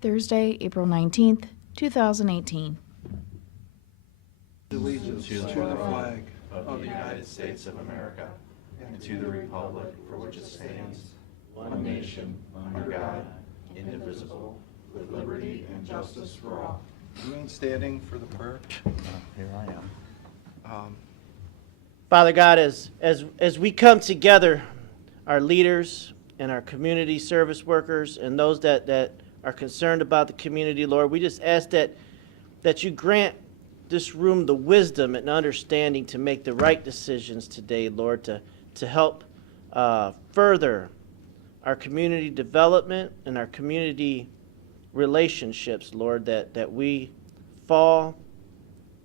Thursday, April 19th, 2018. Allegiance to the flag of the United States of America and to the republic for which it stands, one nation, under God, indivisible, with liberty and justice for all. Remain standing for the prayer. Here I am. Father God, as we come together, our leaders and our community service workers and those that are concerned about the community, Lord, we just ask that you grant this room the wisdom and understanding to make the right decisions today, Lord, to help further our community development and our community relationships, Lord, that we fall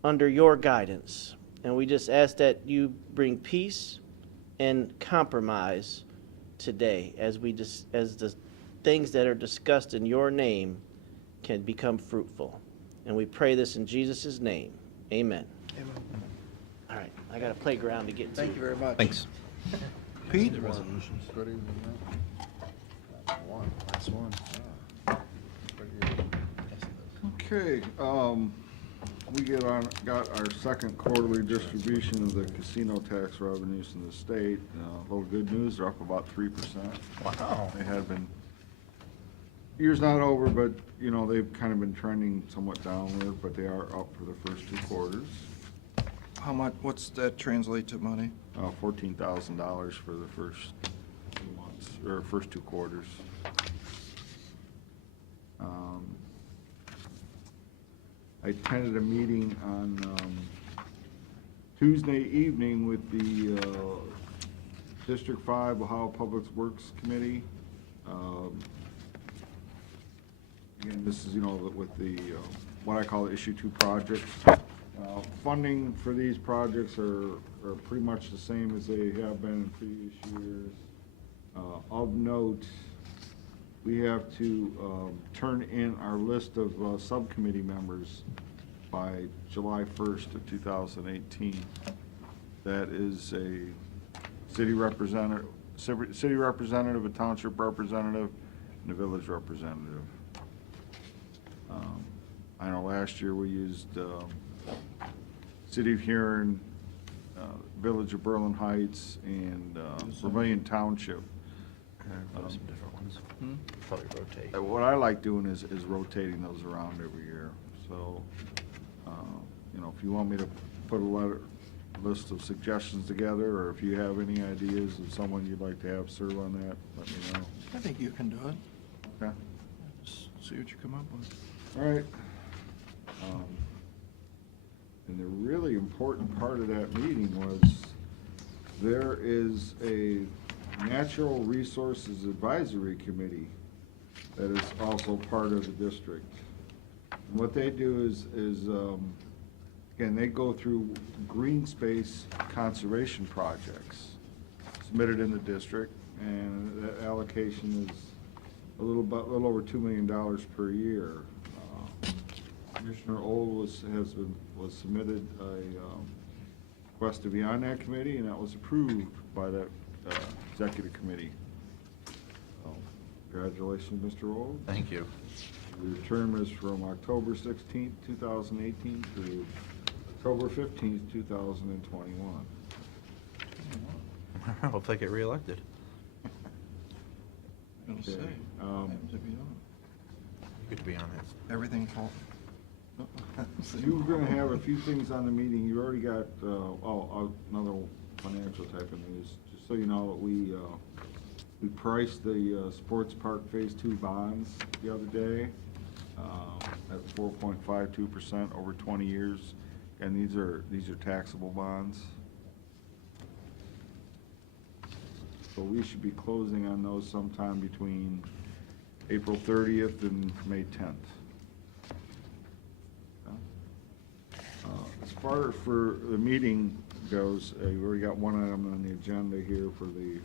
under your guidance. And we just ask that you bring peace and compromise today as the things that are discussed in your name can become fruitful. And we pray this in Jesus' name. Amen. Amen. All right, I got a playground to get to. Thank you very much. Thanks. Pete? Resolutions ready? One, last one. Okay, we got our second quarterly distribution of the casino tax revenues in the state. A little good news, they're up about 3%. Wow. They had been, year's not over, but, you know, they've kind of been trending somewhat downward, but they are up for the first two quarters. How much, what's that translate to money? $14,000 for the first 2 months, or first two quarters. I attended a meeting on Tuesday evening with the District 5 Ohio Public Works Committee. Again, this is, you know, with the, what I call Issue 2 projects. Funding for these projects are pretty much the same as they have been in previous years. Of note, we have to turn in our list of subcommittee members by July 1st of 2018. That is a city representative, a township representative, and a village representative. I know last year we used City of Huron, Village of Berlin Heights, and Vermillion Township. Some different ones. Probably rotate. What I like doing is rotating those around every year. So, you know, if you want me to put a list of suggestions together, or if you have any ideas of someone you'd like to have serve on that, let me know. I think you can do it. Okay? Just see what you come up with. All right. And the really important part of that meeting was there is a Natural Resources Advisory Committee that is also part of the district. And what they do is again, they go through green space conservation projects submitted in the district, and that allocation is a little over $2 million per year. Commissioner Old was submitted a request to be on that committee, and that was approved by that executive committee. So, congratulations, Mr. Old. Thank you. Your term is from October 16th, 2018 to October 15th, 2021. Hope I get reelected. I'm gonna say, happens if you don't. Good to be on it. Everything fall. You're gonna have a few things on the meeting. You already got, another financial type of news. Just so you know, we priced the Sports Park Phase 2 bonds the other day at 4.52% over 20 years. And these are taxable bonds. So we should be closing on those sometime between April 30th and May 10th. As far for the meeting goes, we already got one item on the agenda here for the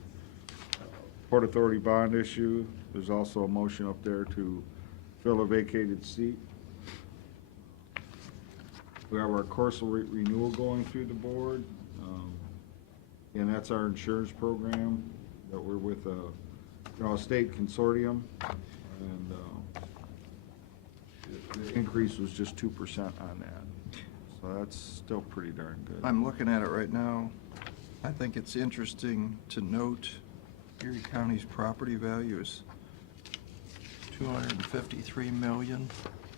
Port Authority bond issue. There's also a motion up there to fill a vacated seat. We have our course renewal going through the board. And that's our insurance program that we're with a state consortium. And the increase was just 2% on that. So that's still pretty darn good. I'm looking at it right now. I think it's interesting to note Erie County's property value is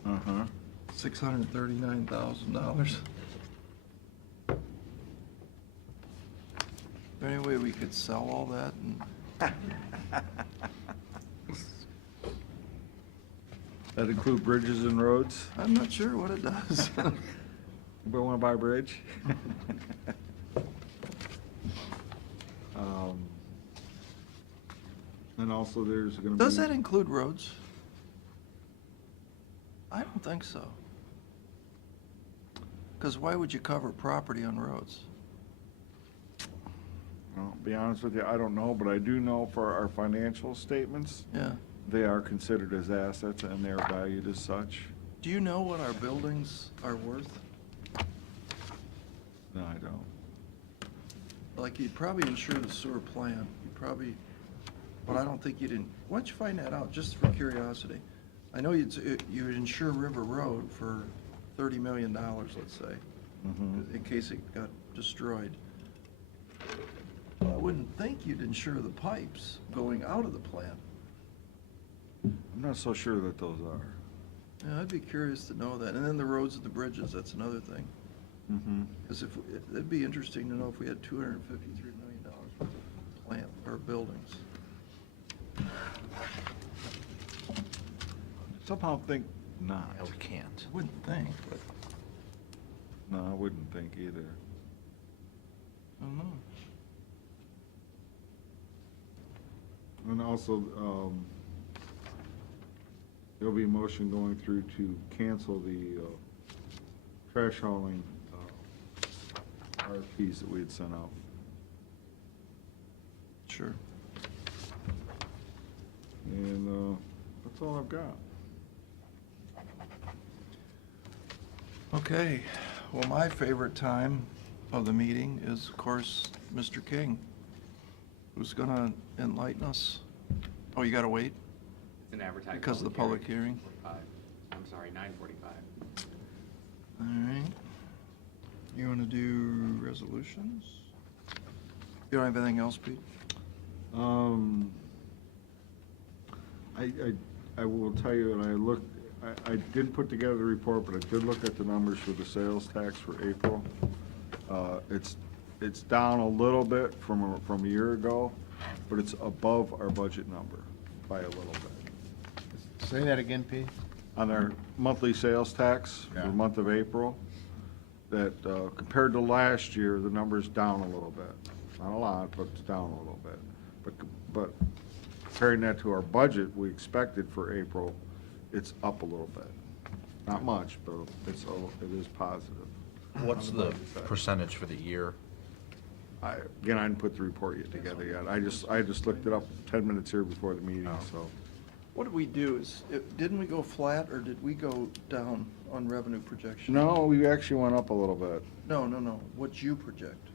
Uh-huh. $253,639,000. Is there any way we could sell all that and That include bridges and roads? I'm not sure what it does. Anybody want to buy a bridge? And also there's going to be. Does that include roads? I don't think so. Because why would you cover property on roads? Well, to be honest with you, I don't know, but I do know for our financial statements, Yeah. they are considered as assets and they're valued as such. Do you know what our buildings are worth? No, I don't. Like, you'd probably insure the sewer plant, you probably, but I don't think you didn't. Why don't you find that out, just for curiosity? I know you'd insure River Road for $30 million, let's say, Mhm. in case it got destroyed. I wouldn't think you'd insure the pipes going out of the plant. I'm not so sure that those are. Yeah, I'd be curious to know that. And then the roads and the bridges, that's another thing. Mm-hmm. Because it'd be interesting to know if we had $253 million worth of plant or buildings. Somehow think not. Yeah, we can't. I wouldn't think, but No, I wouldn't think either. I don't know. And also, there'll be a motion going through to cancel the trash hauling RFPs that we had sent out. Sure. And that's all I've got. Okay, well, my favorite time of the meeting is, of course, Mr. King, who's gonna enlighten us. Oh, you gotta wait? It's an advertised. Because of the public hearing? 45. I'm sorry, 9:45. All right. You wanna do resolutions? You don't have anything else, Pete? I will tell you, and I looked, I didn't put together the report, but I did look at the numbers for the sales tax for April. It's down a little bit from a year ago, but it's above our budget number by a little bit. Say that again, Pete? On our monthly sales tax for Yeah. the month of April, that compared to last year, the number's down a little bit. Not a lot, but it's down a little bit. But comparing that to our budget we expected for April, it's up a little bit. Not much, but it is positive. What's On the budget side. percentage for the year? Again, I didn't put the report yet together yet. I just looked it up 10 minutes here before the meeting, Oh. so. What did we do? Didn't we go flat, or did we go down on revenue projection? No, we actually went up a little bit. No. What'd you project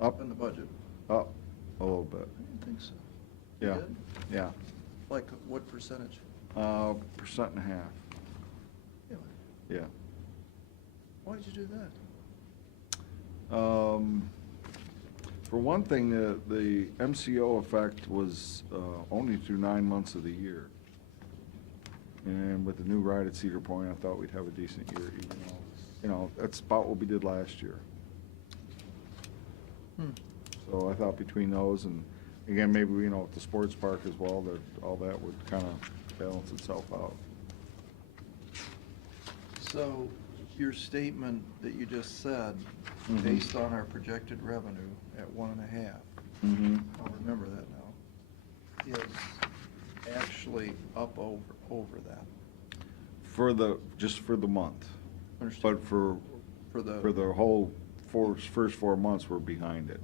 Up, in the budget? up a little bit. I didn't think so. You Yeah, did? yeah. Like what percentage? 1.5%. Really? Yeah. Why did you do that? For one thing, the MCO effect was only through 9 months of the year. And with the new ride at Cedar Point, I thought we'd have a decent year, even though, that's about what we did last year. So I thought between those and, again, maybe, with the sports park as well, that all that would kind of balance itself out. So your statement that you just said, Mhm. based on our projected revenue at 1.5, Mm-hmm. I'll remember that now, is actually up over that. Just for the month. Understood? But for the whole first 4 months, we're behind it.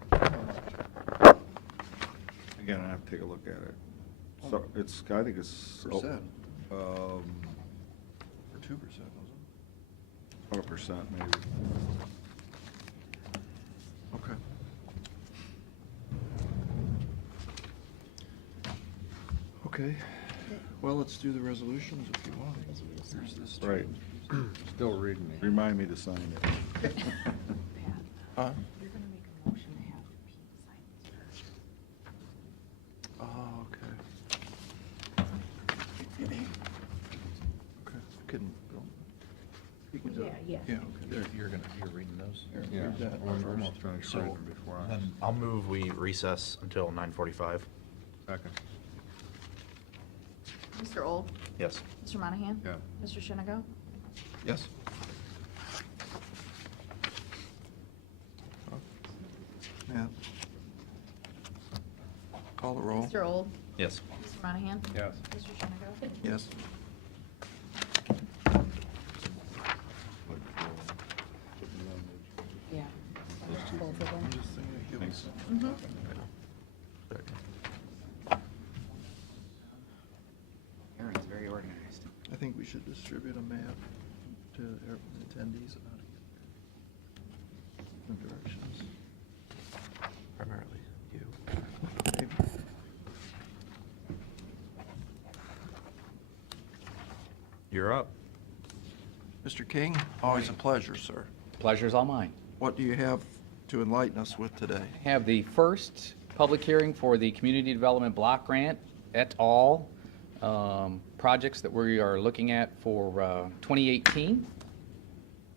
Again, I have to take a look at it. So I think it's. Percent. About For 2%, wasn't 1%, maybe. it? Okay. Okay, well, let's do the resolutions if you want. Here's this. Right. Still reading me. Remind me to sign it. Huh? You're going to make a motion to have Pete sign this first. Oh, okay. Okay, couldn't, you can do it. Yeah. Yeah, okay. You're reading those? Yeah, read that I'm first. almost finished reading them before I. Then I'll move we recess until 9:45. Second. Mr. Old? Yes. Mr. Monahan? Yeah. Mr. Shinago? Yes? Yeah. Call the roll. Mr. Old? Yes. Mr. Monahan? Yes. Mr. Shinago? Yes. Yeah. Both of them. I'm just thinking, give us. Mhm. Aaron's very organized. I think we should distribute a map to attendees about the directions. Primarily you. Maybe. You're up. Mr. King, always a pleasure, sir. Pleasure's all mine. What do you have to enlighten us with today? Have the first public hearing for the Community Development Block Grant et al. Projects that we are looking at for 2018.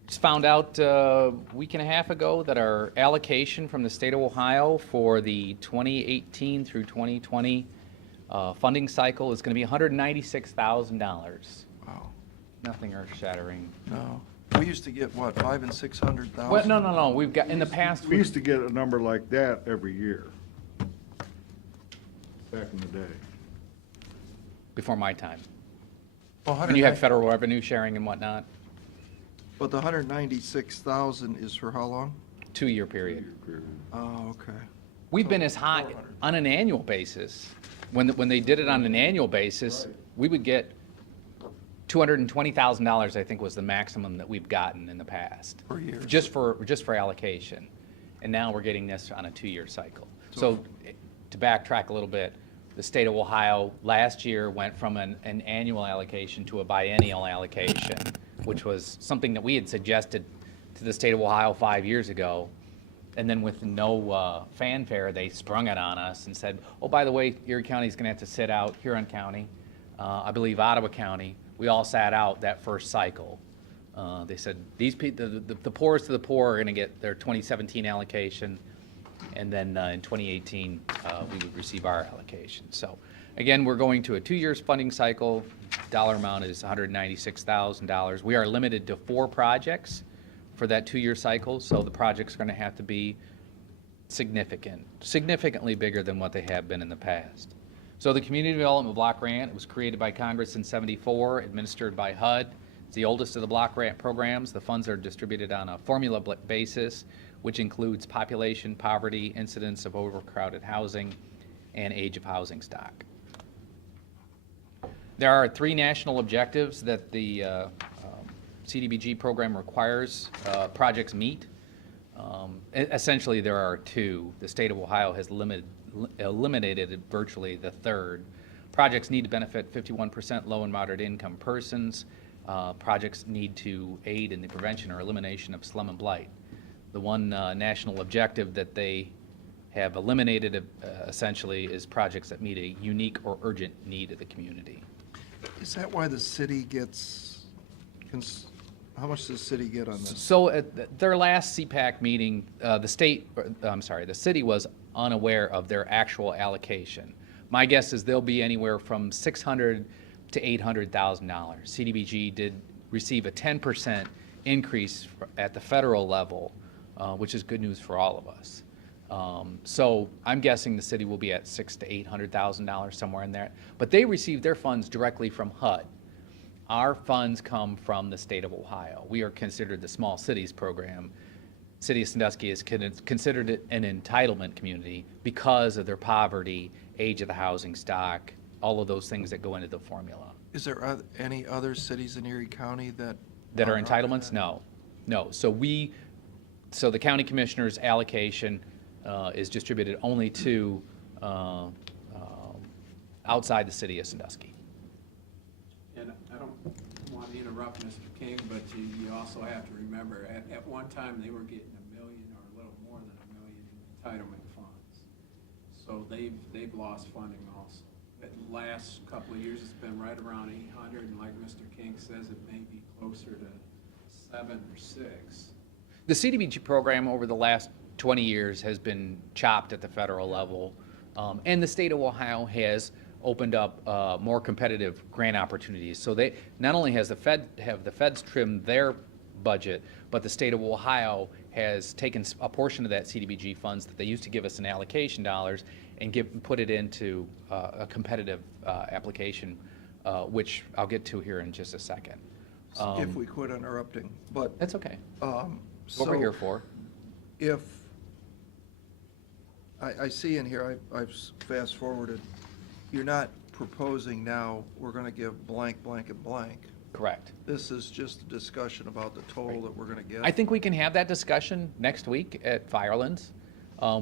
Just found out a week and a half ago that our allocation from the state of Ohio for the 2018 through 2020 funding cycle is going to be $196,000. Wow, Nothing earth-shattering. no. We used to get, what, 500,000 and 600,000? Well, no. We've got, in the past, We used to get a number like that every year, back in the day. before my time. Well, When you had 190 federal revenue sharing and whatnot, But the 196,000 is for how long? 2-year period. Oh, okay. We've been as high, 400. on an annual basis, when they did it on an annual basis, we would get $220,000, I think was the maximum that we've gotten in the past. Per year. Just for allocation. And now we're getting this on a 2-year cycle. So to backtrack a little bit, the state of Ohio last year went from an annual allocation to a biennial allocation, which was something that we had suggested to the state of Ohio 5 years ago. And then with no fanfare, they sprung it on us and said, oh, by the way, Erie County's going to have to sit out, Huron County, I believe Ottawa County, we all sat out that first cycle. They said, these people, the poorest of the poor are going to get their 2017 allocation, and then in 2018, we would receive our allocation. So again, we're going to a 2-year funding cycle. Dollar amount is $196,000. We are limited to 4 projects for that 2-year cycle, so the projects are going to have to be significantly bigger than what they have been in the past. So the Community Development Block Grant, it was created by Congress in '74, administered by HUD. It's the oldest of the block grant programs. The funds are distributed on a formula basis, which includes population, poverty, incidence of overcrowded housing, and age of housing stock. There are 3 national objectives that the CDBG program requires projects meet. Essentially, there are 2. The state of Ohio has eliminated virtually the third. Projects need to benefit 51% low and moderate income persons. Projects need to aid in the prevention or elimination of slum and blight. The one national objective that they have eliminated essentially is projects that meet a unique or urgent need of the community. Is that why the city gets, how much does the city get on this? So at their last CPAC meeting, the city was unaware of their actual allocation. My guess is they'll be anywhere from $600,000 to $800,000. CDBG did receive a 10% increase at the federal level, which is good news for all of us. So I'm guessing the city will be at $600,000 to $800,000, somewhere in there. But they receive their funds directly from HUD. Our funds come from the state of Ohio. We are considered the Small Cities Program. City of Sandusky is considered an entitlement community because of their poverty, age of the housing stock, all of those things that go into the formula. Is there any other cities in Erie County that That are under entitlements? that? No. So the county commissioner's allocation is distributed only to outside the city of Sandusky. And I don't want to interrupt Mr. King, but you also have to remember, at one time, they were getting $1 million or a little more than $1 million in entitlement funds. So they've lost funding also. But the last couple of years, it's been right around 800, and like Mr. King says, it may be closer to 7 or 6. The CDBG program over the last 20 years has been chopped at the federal level, and the state of Ohio has opened up more competitive grant opportunities. So they not only has the feds trimmed their budget, but the state of Ohio has taken a portion of that CDBG funds that they used to give us in allocation dollars and put it into a competitive application, which I'll get to here in just a second. If we quit interrupting, but. That's okay. What So we're here for. if, I see in here, I've fast forwarded, you're not proposing now, we're gonna give blank, blank, and blank. Correct. This is just a discussion about the total that we're gonna get. I think we can have that discussion next week at Firelands.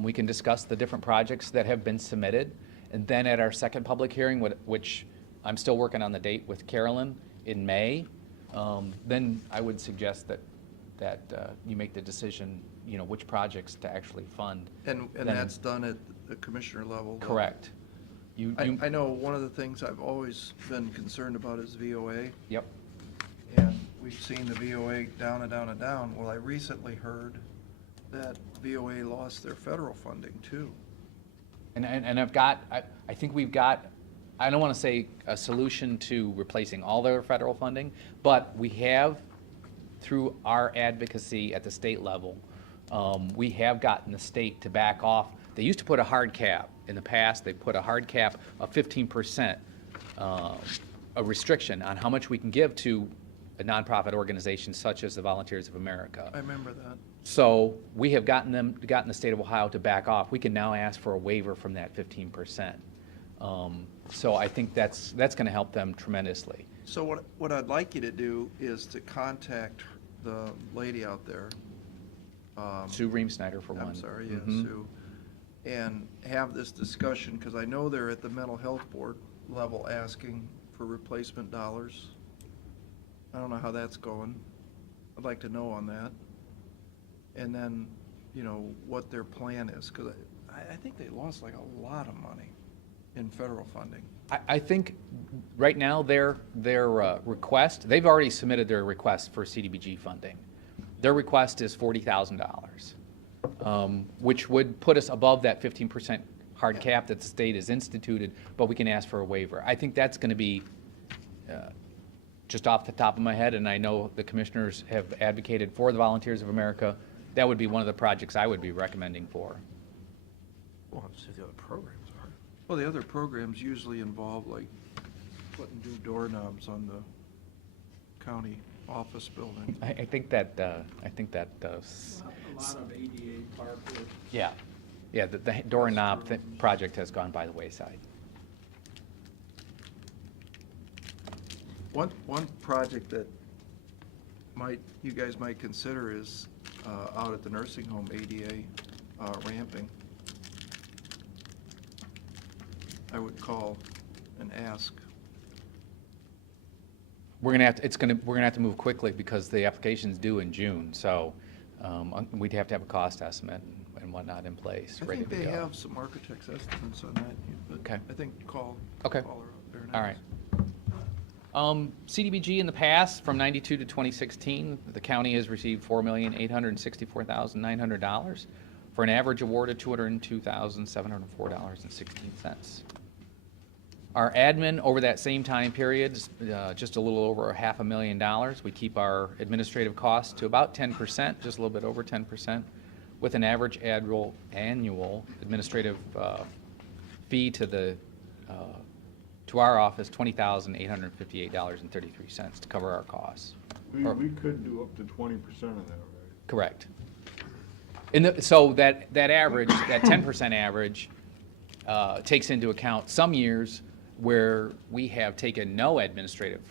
We can discuss the different projects that have been submitted. And then at our second public hearing, which I'm still working on the date with Carolyn in May, then I would suggest that you make the decision, which projects to actually fund. And Then- that's done at the commissioner level. though. Correct. I know one of the things I've always been concerned about is VOA, Yep. and we've seen the VOA down and down and down. Well, I recently heard that VOA lost their federal funding too. And I think we've got, I don't want to say a solution to replacing all their federal funding, but we have, through our advocacy at the state level, we have gotten the state to back off. They used to put a hard cap. In the past, they put a hard cap of 15%, a restriction on how much we can give to a nonprofit organization such as the Volunteers of America. I remember that. So we have gotten the state of Ohio to back off. We can now ask for a waiver from that 15%. So I think that's going to help them tremendously. So what I'd like you to do is to contact the lady out there. Sue Ream-Snyder for one. I'm sorry, yeah, Mhm. Sue. And have this discussion, because I know they're at the mental health board level asking for replacement dollars. I don't know how that's going. I'd like to know on that. And then, what their plan is, because I think they lost like a lot of money in federal funding. I think right now their request, they've already submitted their request for CDBG funding. Their request is $40,000, which would put us above that 15% hard cap that the state has instituted, but we can ask for a waiver. I think that's going to be, just off the top of my head, and I know the commissioners have advocated for the Volunteers of America, that would be one of the projects I would be recommending for. Well, let's see what the other programs are. Well, the other programs usually involve like putting new doorknobs on the county office building. I think that A lot of ADA park work. yeah, the door and knob project has gone by the wayside. One project that you guys might consider is out at the nursing home, ADA ramping. I would call and ask. We're gonna have to move quickly because the application's due in June, so we'd have to have a cost estimate and whatnot in place, I ready think to they go. have some architect's estimates on that, but Okay. I think call Okay. her up there and All ask. right. CDBG in the past, from '92 to 2016, the county has received $4,864,900 for an average award of $202,704.16. Our admin over that same time period is just a little over $500,000. We keep our administrative costs to about 10%, just a little bit over 10%, with an average annual administrative fee to our office, $20,858.33 to cover our costs. We could do up to 20% of that, right? Correct. So that average, that 10% average, takes into account some years where we have taken no administrative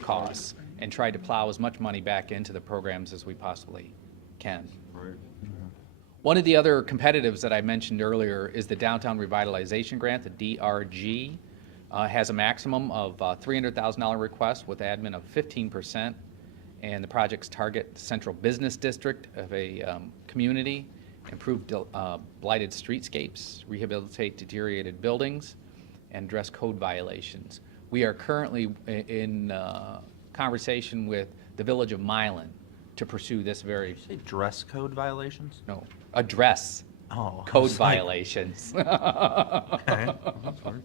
costs and tried to plow as much money back into the programs as we possibly can. Right. One of the other competitives that I mentioned earlier is the Downtown Revitalization Grant, the DRG. Has a maximum of $300,000 request with admin of 15%, and the projects target the central business district of a community, improve blighted streetscapes, rehabilitate deteriorated buildings, and address code violations. We are currently in conversation with the village of Milan to pursue this very, Say dress code violations? no, address Oh. I code was like- violations. Okay. Well, that's weird.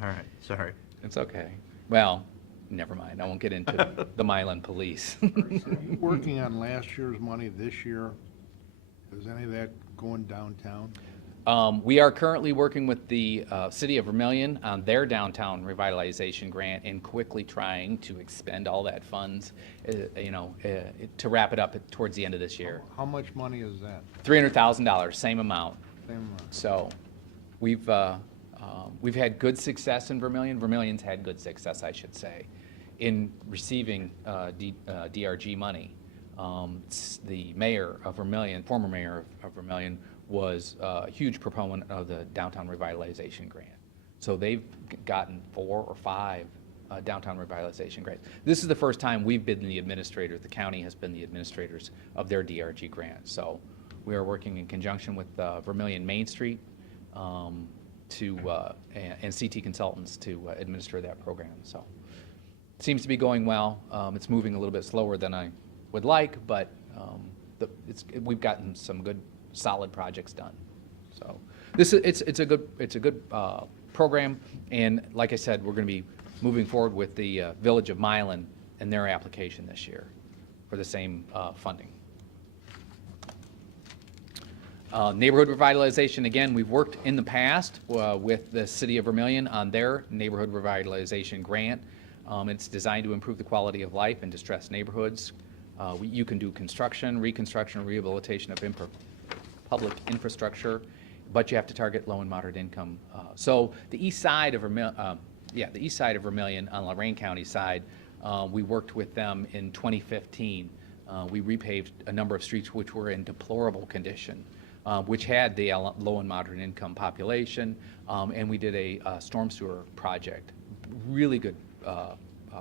All right, sorry. It's okay. Well, never mind. I won't get into the Milan police. Are you working on last year's money this year? Is any of that going downtown? We are currently working with the city of Vermillion on their downtown revitalization grant and quickly trying to expend all that funds, to wrap it up towards the end of this year. How much money is that? $300,000, same amount. Same amount. So we've had good success in Vermillion. Vermillion's had good success, I should say, in receiving DRG money. The mayor of Vermillion, former mayor of Vermillion, was a huge proponent of the downtown revitalization grant. So they've gotten 4 or 5 downtown revitalization grants. This is the first time we've been the administrator, the county has been the administrators of their DRG grant. So we are working in conjunction with Vermillion Main Street and CT Consultants to administer that program. So it seems to be going well. It's moving a little bit slower than I would like, but we've gotten some good, solid projects done. So it's a good program, and like I said, we're going to be moving forward with the Village of Milan and their application this year for the same funding. Neighborhood revitalization, again, we've worked in the past with the City of Vermillion on their neighborhood revitalization grant. It's designed to improve the quality of life in distressed neighborhoods. You can do construction, reconstruction, rehabilitation of public infrastructure, but you have to target low and moderate income. So the east side of Vermillion, on Lorain County side, we worked with them in 2015. We repaved a number of streets which were in deplorable condition, which had the low and moderate income population, and we did a storm sewer project. Really good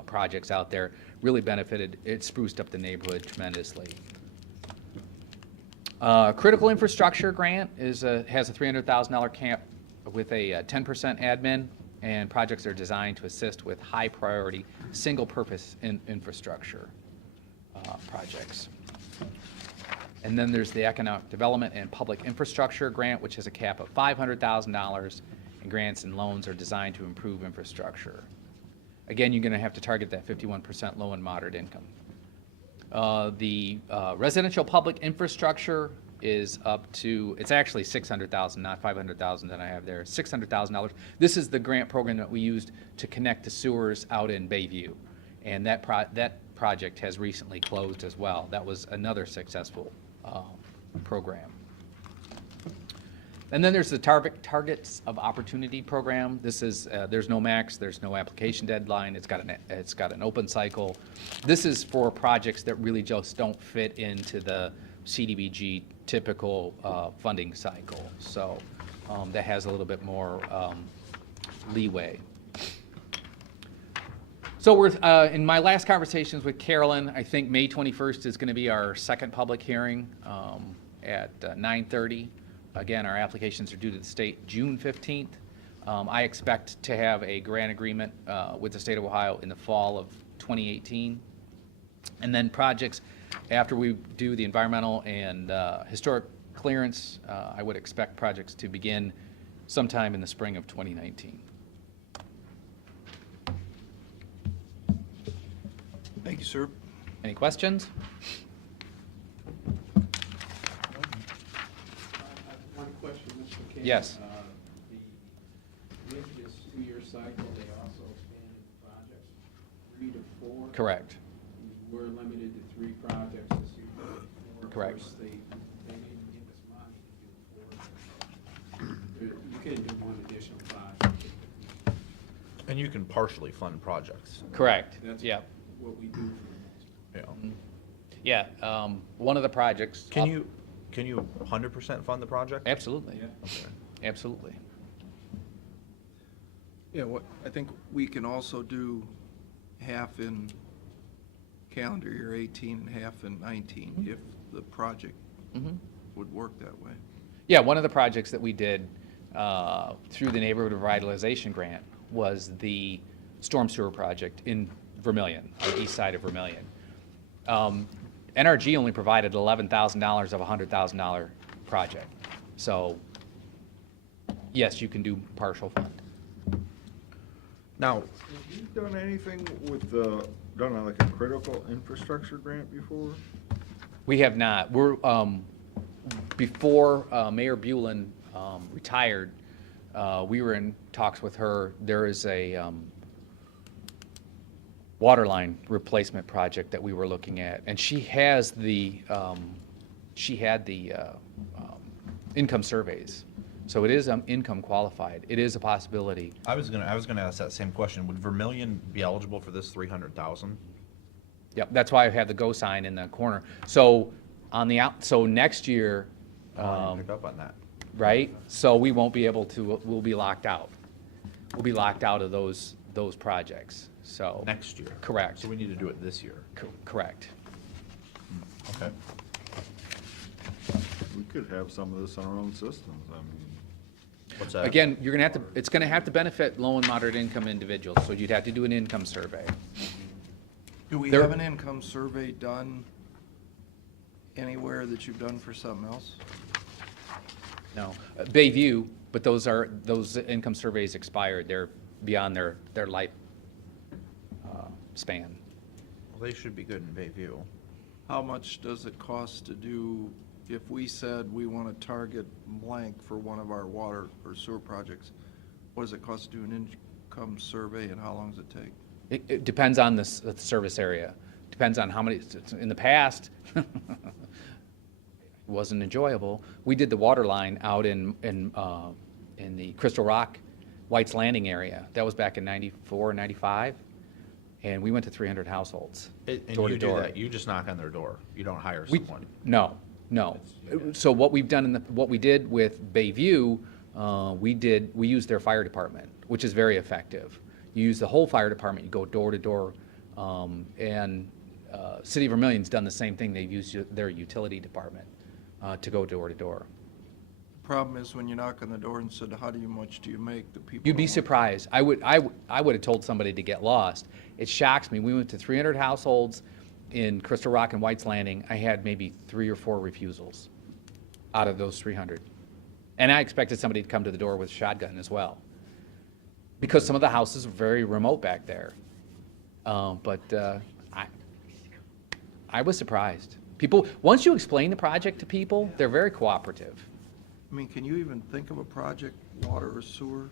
projects out there, really benefited. It spruced up the neighborhood tremendously. Critical infrastructure grant has a $300,000 cap with a 10% admin, and projects are designed to assist with high priority single purpose infrastructure projects. And then there's the economic development and public infrastructure grant, which has a cap of $500,000, and grants and loans are designed to improve infrastructure. Again, you're going to have to target that 51% low and moderate income. The residential public infrastructure is up to, it's actually $600,000, not $500,000 that I have there, $600,000. This is the grant program that we used to connect the sewers out in Bayview. And that project has recently closed as well. That was another successful program. And then there's the Targets of Opportunity program. This is, there's no max, there's no application deadline, it's got an open cycle. This is for projects that really just don't fit into the CDBG typical funding cycle. So that has a little bit more leeway. So we're, in my last conversations with Carolyn, I think May 21st is going to be our second public hearing at 9:30. Again, our applications are due to the state June 15th. I expect to have a grant agreement with the state of Ohio in the fall of 2018. And then projects, after we do the environmental and historic clearance, I would expect projects to begin sometime in the spring of 2019. Thank you, sir. Any questions? One question, Mr. King. Yes. With this 2-year cycle, they also expanded projects 3 to 4. Correct. We're limited to 3 projects this year. 4. Correct. Of course, they didn't give us money to do 4. You can do 1 additional project. And you can partially fund projects. Correct. That's Yeah. what we do for the most part. Yeah. Yeah. One of the projects. Can you 100% fund the project? Absolutely. Yeah. Okay. Absolutely. Yeah, I think we can also do half in calendar year 18 and half in 19 if the project would work that way. Yeah, one of the projects that we did through the Neighborhood Revitalization Grant was the storm sewer project in Vermillion, on the east side of Vermillion. NRG only provided $11,000 of a $100,000 project. So, yes, you can do partial fund. Now, Have you done anything with done like a critical infrastructure grant before? We have not. We're, before Mayor Bulin retired, we were in talks with her. There is a water line replacement project that we were looking at, and she has the, she had the income surveys. So it is income qualified. It is a possibility. I was gonna ask that same question. Would Vermillion be eligible for this 300,000? Yep, that's why I have the go sign in the corner. So on the so next year, I didn't pick up on that. right? So we won't be able to, we'll be locked out. We'll be locked out of those projects, so. Next year? Correct. So we need to do it this year? Correct. Okay. We could have some of this on our own systems, I mean. What's that? Again, you're gonna have to, it's gonna have to benefit low and moderate income individuals, so you'd have to do an income survey. Do we There- have an income survey done anywhere that you've done for something else? No, Bayview, but those income surveys expired, they're beyond their life span. Well, they should be good in Bayview. How much does it cost to do, if we said we want to target blank for one of our water or sewer projects, what does it cost to do an income survey and how long does it take? It depends on the service area, depends on how many, in the past, it wasn't enjoyable. We did the water line out in the Crystal Rock, White's Landing area. That was back in 94, 95, and we went to 300 households, And door to you do door. that, you just knock on their door. You don't hire We- someone. No. So what we've done what we did with Bayview, we used their fire department, which is very effective. You use the whole fire department, you go door to door, and City of Vermillion's done the same thing. They've used their utility department to go door to door. The problem is when you knock on the door and said, how much do you make, the people You'd be don't want- surprised. I would have told somebody to get lost. It shocks me. We went to 300 households in Crystal Rock and White's Landing. I had maybe 3 or 4 refusals out of those 300. And I expected somebody to come to the door with a shotgun as well. Because some of the houses are very remote back there. But I was surprised. People, once you explain the project to people, they're very cooperative. I mean, can you even think of a project, water or sewer?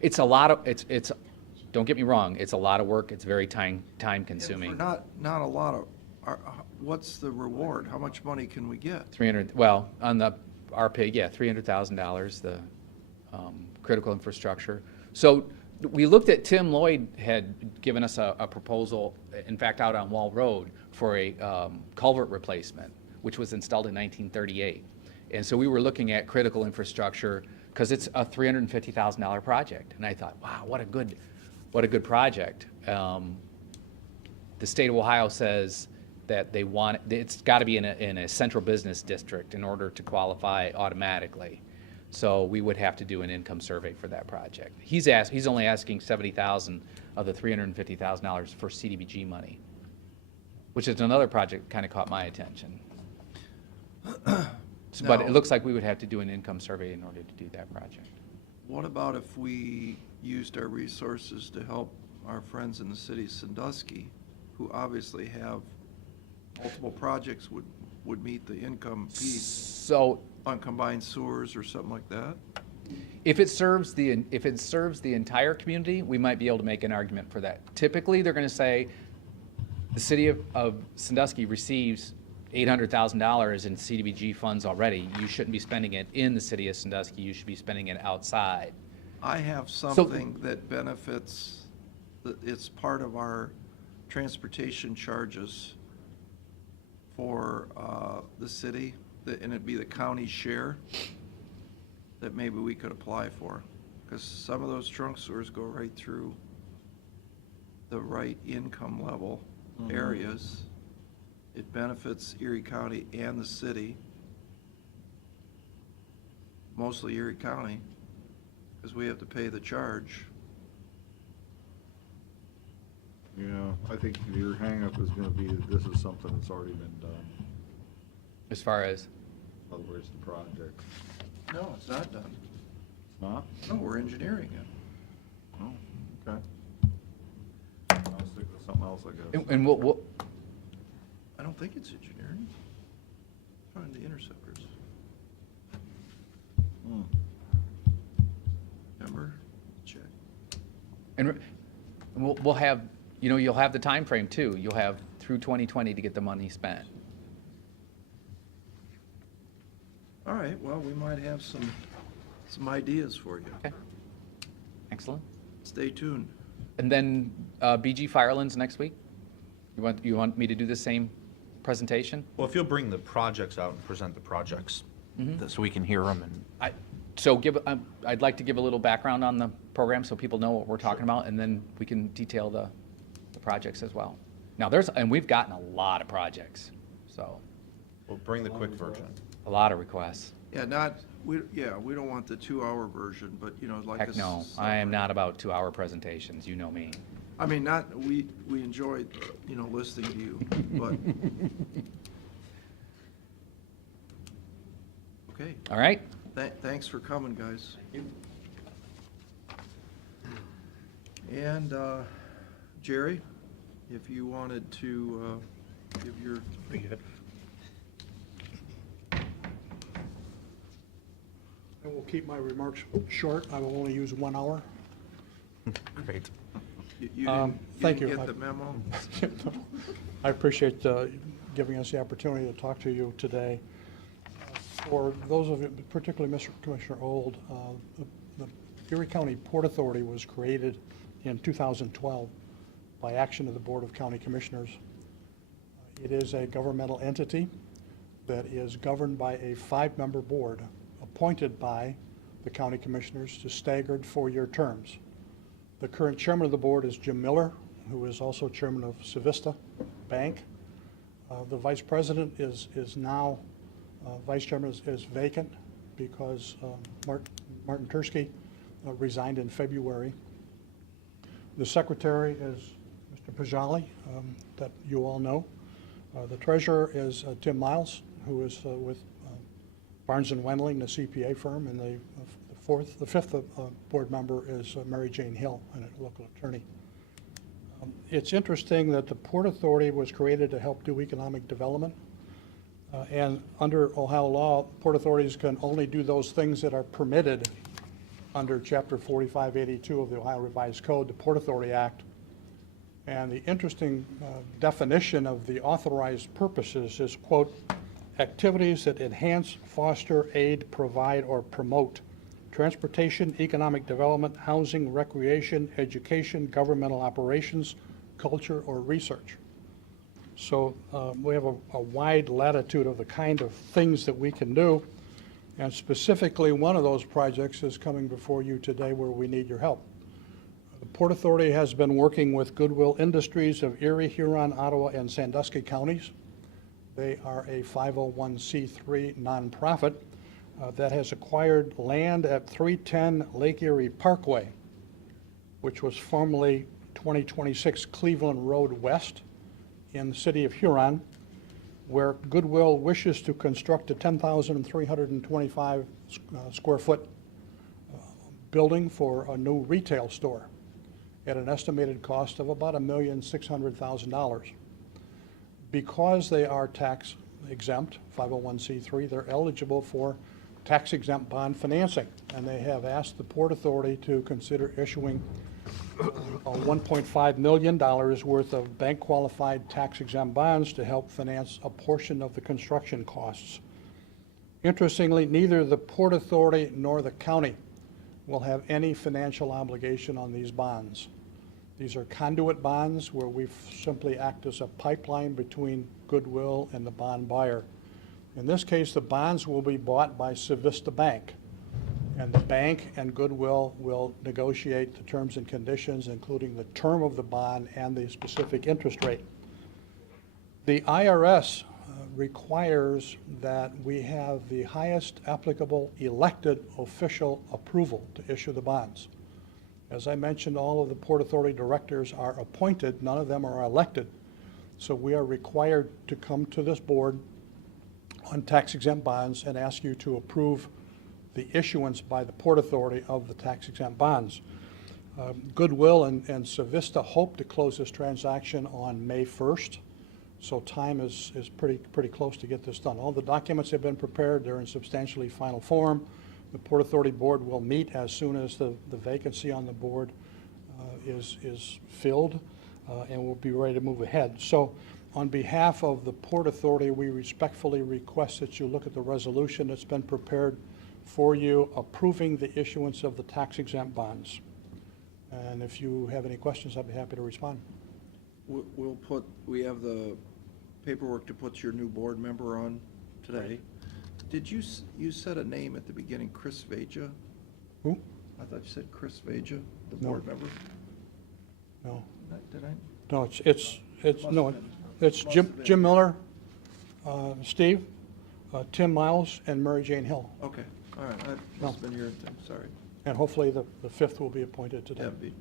It's a lot of, it's, don't get me wrong, it's a lot of work, it's very time For consuming. not a lot of, what's the reward? How much money can we get? 300, well, on the RPIG, yeah, $300,000, the critical infrastructure. So we looked at, Tim Lloyd had given us a proposal, in fact, out on Wall Road for a culvert replacement, which was installed in 1938. And so we were looking at critical infrastructure because it's a $350,000 project. And I thought, wow, what a good project. The state of Ohio says that they want, it's got to be in a central business district in order to qualify automatically. So we would have to do an income survey for that project. He's only asking $70,000 of the $350,000 for CDBG money, which is another project that kind of caught my attention. But it Now- looks like we would have to do an income survey in order to do that project. What about if we used our resources to help our friends in the city of Sandusky, who obviously have multiple projects would meet the income piece So on combined sewers or something like that? if it serves the entire community, we might be able to make an argument for that. Typically, they're going to say the city of Sandusky receives $800,000 in CDBG funds already. You shouldn't be spending it in the city of Sandusky. You should be spending it outside. I have something that benefits, it's part of our transportation charges for the city, and it'd be the county share that maybe we could apply for. Because some of those trunk sewers go right through the right income level areas. It benefits Erie County and the city, mostly Erie County, because we have to pay the charge. Yeah, I think your hangup is gonna be that this is something that's already been done. As far as, In other words, the project. No, it's not done. It's not? No, we're engineering it. Oh, okay. I'll stick with something else, I guess. and what, I don't think it's engineering. Find the interceptors. Hmm. Remember? Check. and we'll have, you know, you'll have the time frame too. You'll have through 2020 to get the money spent. All right, well, we might have some ideas for you. Okay. Excellent. Stay tuned. And then BG Firelands next week? You want me to do the same presentation? Well, if you'll bring the projects out and present the projects, Mhm. so we can hear them and. I'd like to give a little background on the program so people know what we're talking about, and then we can detail the projects as well. Now, we've gotten a lot of projects, so, We'll bring the quick version. a lot of requests. Yeah, we don't want the 2-hour version, but, you know, like. Heck no, I am not about 2-hour presentations, you know me. I mean, we enjoyed, you know, listening to you, but. Okay, All right? thanks for coming, guys. And, Jerry, if you wanted to, give your. I will keep my remarks short. I will only use 1 hour. Great. You Thank didn't you. get the memo? I appreciate giving us the opportunity to talk to you today. For those of you, particularly Mr. Commissioner Old, the Erie County Port Authority was created in 2012 by action of the Board of County Commissioners. It is a governmental entity that is governed by a 5-member board appointed by the county commissioners to staggered 4-year terms. The current chairman of the board is Jim Miller, who is also chairman of Civista Bank. The vice president is now, vice chairman is vacant because Martin Tursky resigned in February. The secretary is Mr. Pajali, that you all know. The treasurer is Tim Miles, who is with Barnes & Wendling, the CPA firm, and the fifth board member is Mary Jane Hill, a local attorney. It's interesting that the Port Authority was created to help do economic development. And under Ohio law, port authorities can only do those things that are permitted under Chapter 4582 of the Ohio Revised Code, the Port Authority Act. And the interesting definition of the authorized purposes is, quote, activities that enhance, foster, aid, provide, or promote transportation, economic development, housing, recreation, education, governmental operations, culture, or research. So we have a wide latitude of the kind of things that we can do. And specifically, one of those projects is coming before you today where we need your help. The Port Authority has been working with Goodwill Industries of Erie, Huron, Ottawa, and Sandusky counties. They are a 501c3 nonprofit that has acquired land at 310 Lake Erie Parkway, which was formerly 2026 Cleveland Road West in the city of Huron, where Goodwill wishes to construct a 10,325 square foot building for a new retail store at an estimated cost of about $1,600,000. Because they are tax exempt, 501c3, they're eligible for tax exempt bond financing. And they have asked the Port Authority to consider issuing $1.5 million worth of bank qualified tax exempt bonds to help finance a portion of the construction costs. Interestingly, neither the Port Authority nor the county will have any financial obligation on these bonds. These are conduit bonds where we simply act as a pipeline between Goodwill and the bond buyer. In this case, the bonds will be bought by Civista Bank. And the bank and Goodwill will negotiate the terms and conditions, including the term of the bond and the specific interest rate. The IRS requires that we have the highest applicable elected official approval to issue the bonds. As I mentioned, all of the Port Authority directors are appointed, none of them are elected. So we are required to come to this board on tax-exempt bonds and ask you to approve the issuance by the Port Authority of the tax-exempt bonds. Goodwill and Savista hope to close this transaction on May 1st, so time is pretty close to get this done. All the documents have been prepared, they're in substantially final form. The Port Authority Board will meet as soon as the vacancy on the board is filled, and we'll be ready to move ahead. So on behalf of the Port Authority, we respectfully request that you look at the resolution that's been prepared for you approving the issuance of the tax-exempt bonds. And if you have any questions, I'd be happy to respond. We have the paperwork to put your new board member on today. Did you said a name at the beginning, Chris Veja? Who? I thought you said Chris Veja, the No. board member? No, Did I? no, Must it's have been. Jim Miller, Steve, Tim Miles, and Mary Jane Hill. Okay, all right, that No. must have been your thing, sorry. And hopefully the fifth will be appointed today. That'd be-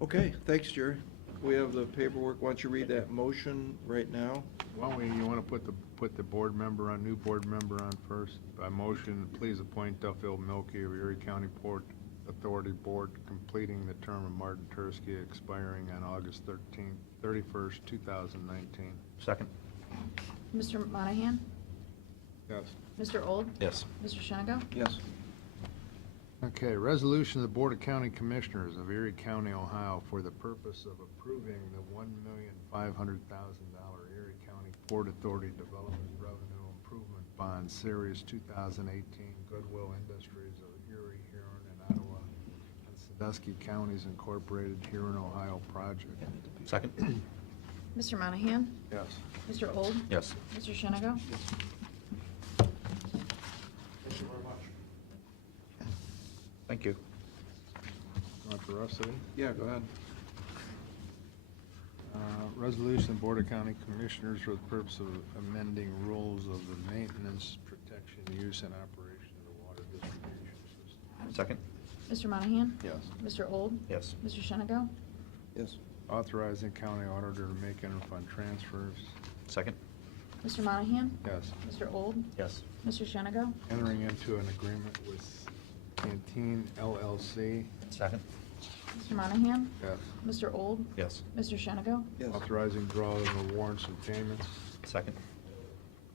Okay, thanks, Jerry. We have the paperwork. Why don't you read that motion right now? Why don't you want to put the board member on, new board member on first? By motion, please appoint Duffield Milky of Erie County Port Authority Board, completing the term of Martin Tursky, expiring on August 31st, 2019. Second? Mr. Monahan? Yes. Mr. Old? Yes. Mr. Shengo? Yes. Okay, resolution of the Board of County Commissioners of Erie County, Ohio, for the purpose of approving the $1,500,000 Erie County Port Authority Development Revenue Improvement Bond Series 2018 Goodwill Industries of Erie, Huron, and Ottawa, and Sandusky Counties Incorporated, Huron, Ohio project. Second? Mr. Monahan? Yes. Mr. Old? Yes. Mr. Shengo? Thank you. Want the rest of it? Yeah, go ahead. Resolution of Board of County Commissioners for the purpose of amending rules of the maintenance, protection, use, and operation of the water distribution system. Second? Mr. Monahan? Yes. Mr. Old? Yes. Mr. Shengo? Yes. Authorizing county auditor to make interfund transfers. Second? Mr. Monahan? Yes. Mr. Old? Yes. Mr. Shengo? Entering into an agreement with Canteen LLC. Second? Mr. Monahan? Yes. Mr. Old? Yes. Mr. Shengo? Yes. Authorizing draw of the warrants and payments. Second?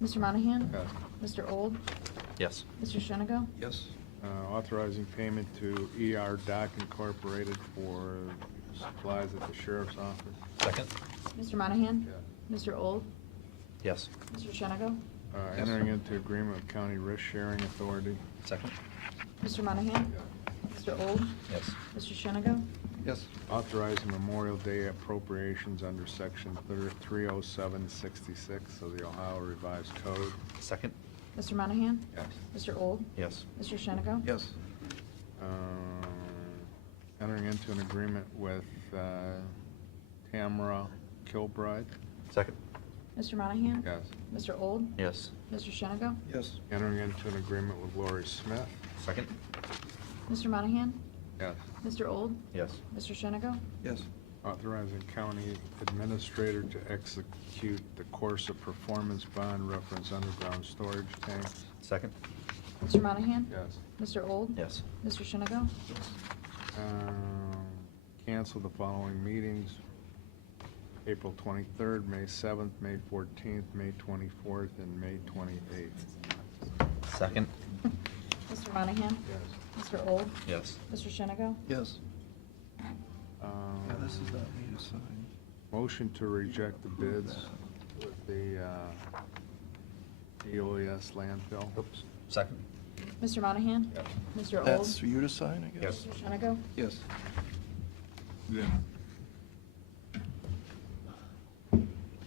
Mr. Monahan? Yes. Mr. Old? Yes. Mr. Shengo? Yes. Authorizing payment to ER Doc Incorporated for supplies at the sheriff's office. Second? Mr. Monahan? Yes. Mr. Old? Yes. Mr. Shengo? Entering into agreement with County Risk Sharing Authority. Second? Mr. Monahan? Mr. Old? Yes. Mr. Shengo? Yes. Authorizing Memorial Day appropriations under section 30766 of the Ohio Revised Code. Second? Mr. Monahan? Yes. Mr. Old? Yes. Mr. Shengo? Yes. Entering into an agreement with Tamara Kilbride. Second? Mr. Monahan? Yes. Mr. Old? Yes. Mr. Shengo? Yes. Entering into an agreement with Lori Smith. Second? Mr. Monahan? Yes. Mr. Old? Yes. Mr. Shengo? Yes. Authorizing county administrator to execute the course of performance bond reference underground storage tanks. Second? Mr. Monahan? Yes. Mr. Old? Yes. Mr. Shengo? Cancel the following meetings: April 23rd, May 7th, May 14th, May 24th, and May 28th. Second? Mr. Monahan? Yes. Mr. Old? Yes. Mr. Shengo? Yes. Yeah, this is not me to sign. Motion to reject the bids with the EOS landfill. Oops. Second? Mr. Monahan? Yes. Mr. Old? That's for you to sign, I guess? Yes. Mr. Shengo? Yes. Yeah. Is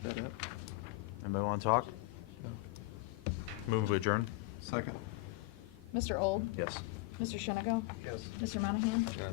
that it? Anybody want to talk? No. Move to adjourn? Second. Mr. Old? Yes. Mr. Shenigo? Yes. Mr. Monahan? Yes.